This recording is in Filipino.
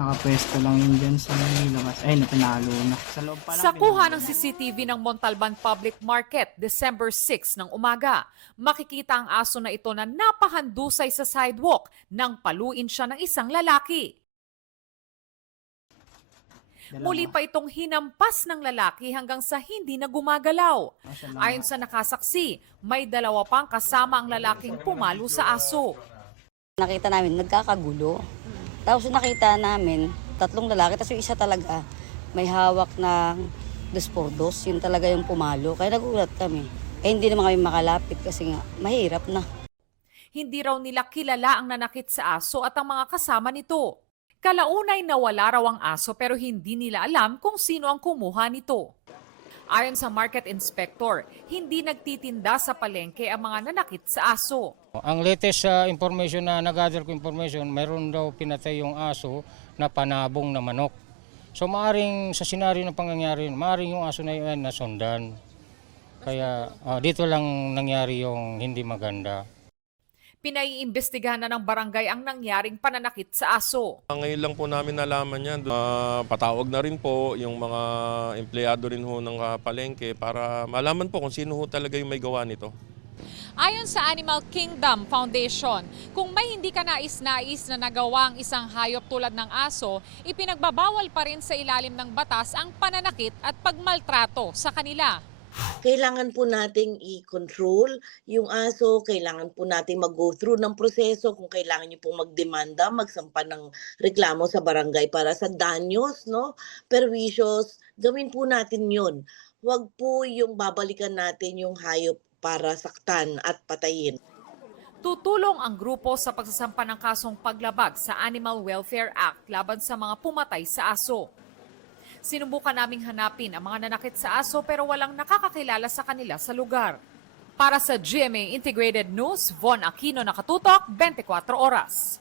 Nakapwesto lang yun dyan sa may labas. Ay, napanalo na. Sa loob pa lang. Sa kuha ng CCTV ng Montalban Public Market, December 6 ng umaga, makikita ang aso na ito na napahandusay sa sidewalk nang paluin siya ng isang lalaki. Muli pa itong hinampas ng lalaki hanggang sa hindi na gumagalaw. Ayon sa nakasaksi, may dalawa pang kasama ang lalaking pumalo sa aso. Nakita namin nagkakagulo. Tapos nakita namin tatlong lalaki, tapos yung isa talaga may hawak na 2x2. Yun talaga yung pumalo. Kaya nagulat kami. Eh hindi naman kami makalapit kasi nga mahirap na. Hindi raw nila kilala ang nanakit sa aso at ang mga kasama nito. Kalaunay nawala raw ang aso pero hindi nila alam kung sino ang kumuha nito. Ayon sa market inspector, hindi nagtitinda sa palengke ang mga nanakit sa aso. Ang latest information na nag-gather ko information, mayroon daw pinatay yung aso na panabong na manok. So maaring sa senaryo ng pangyayari, maaring yung aso na yun nasundan. Kaya dito lang nangyari yung hindi maganda. Pinaiimbestigahan na ng barangay ang nangyaring pananakit sa aso. Ngayon lang po namin nalaman yan. Patawag na rin po yung mga empleyado rin ho ng palengke para malaman po kung sino ho talaga yung may gawa nito. Ayon sa Animal Kingdom Foundation, kung may hindi ka nais-nais na nagawa ang isang hayop tulad ng aso, ipinagbabawal pa rin sa ilalim ng batas ang pananakit at pagmaltrato sa kanila. Kailangan po nating i-control yung aso, kailangan po nating mag-go through ng proseso, kung kailangan nyo pong magdemanda, magsampa ng reklamo sa barangay para sa danyos, no? Perwisyos, gawin po natin yun. Huwag po yung babalikan natin yung hayop para saktan at patayin. Tutulong ang grupo sa pagsasampa ng kasong paglabag sa Animal Welfare Act laban sa mga pumatay sa aso. Sinubukan naming hanapin ang mga nanakit sa aso pero walang nakakakilala sa kanila sa lugar. Para sa GMA Integrated News, Von Aquino, Nakatutok, 24 Oras.